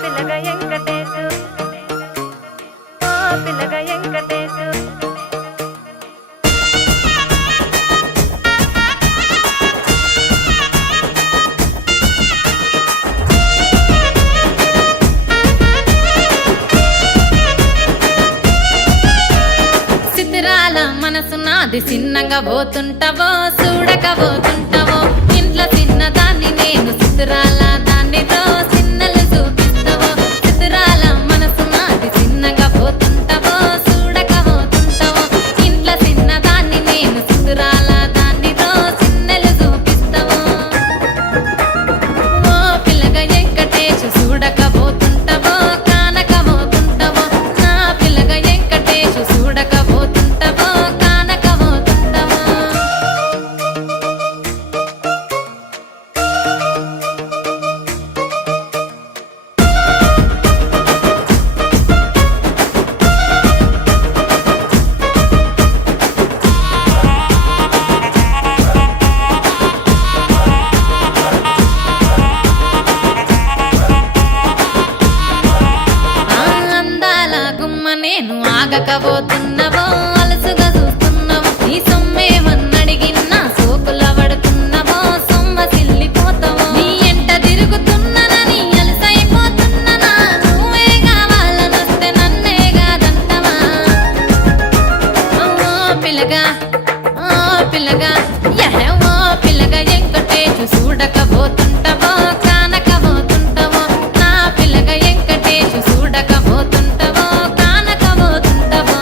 పిల్లగ వెంకటేశు ఓ పిల్లగ వెంకటేశు సితిరాల మనసు నాది చిన్నగా పోతుంటావో చూడక పోతుంటావో ఇంట్లో చిన్నదాన్ని నేను సితిరాల దానితో చిన్నలు చూపిస్తావో సితిరాల మనసు నాది చిన్నగా పోతుంటావో చూడక పోతుంటావో ఇంట్లో చిన్నదాన్ని నేను సితిరాల దానితో చిన్నలు చూపిస్తావో ఓ పిల్లగా వెంకటేశు చూడక పోతుంటావో కానక పోతుంటావో నా పిల్లగా వెంకటేశు చూడక పోతుంటావో కానక పోతుంటావో అందాల గుమ్మ నేను ఆగకపోతున్నావో అలసుగా చూస్తున్నావో నీ సొమ్మేమన్నడిగిన్నా సోకుల పడుతున్నావో సొమ్మ సిల్లిపోతావో నీ ఎంట తిరుగుతున్నానని అలసైపోతున్నానా నువ్వే కావాలనొస్తే నన్నే కాదంటవా ఓ పిల్లగా ఓ పిల్లగా ఓ పిల్లగా వెంకటేశు చూడకపోతుంటావో కానకపోతుంటావో నా పిల్లగా వెంకటేశు చూడకపోతుంటావో కానకపోతుంటావో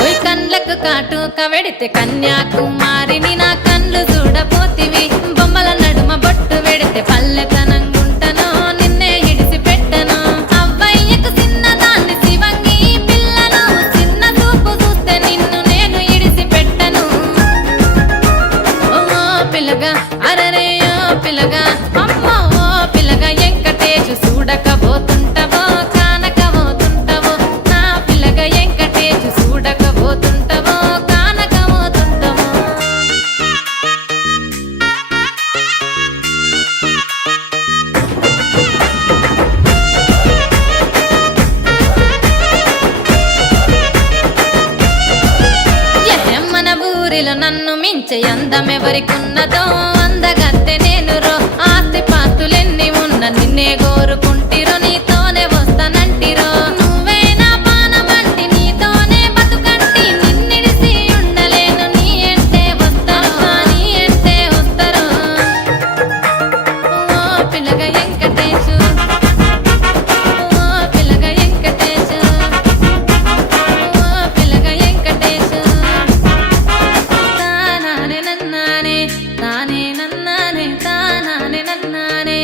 ఓయ్ కండ్లకు కాటుక వెడితే కన్యాకుమారిని నా కండ్లు చూడపోతివి బొమ్మల నడుమ బొట్టు వెడితే పల్లెతనంగుంటను నిన్నే ఇడిసి పెట్టను అవ్వయ్యకు చిన్నదాన్ని శివంగి పిల్లను చిన్న చూపు చూస్తే నిన్ను నేను ఇడిసి పెట్టను ఓ పిల్లగా అరరే ఓ పిల్లగా అమ్మో ఓ పిల్లగా వెంకటేశు చూడకపోతుంటావో కానకపోతుంటావో నా పిల్లగా వెంకటేశు చూడకపోతుంటావో కానకపోతుంటావో మన ఊరిలో నన్ను మించే అందమెవరికున్నదో అందగత్తె నేను రో ఆస్తి పాస్తులెన్ని ఉన్న నిన్నే కోరుకుంటిరో నీతోనే వస్తానంటిరో నువ్వే నా పానమంటి నీతోనే బతుకంటి నిన్నిడిసి ఉండలేను నీ ఎంటే వస్తాను నీ ఎంటే వస్తారు ఓ పిల్లగా వెంకటేశు ఓ పిల్లగా వెంకటేశు ఓ పిల్లగా వెంకటేశు తానానే నన్నానే తానే నన్నానే తానానే నన్నానే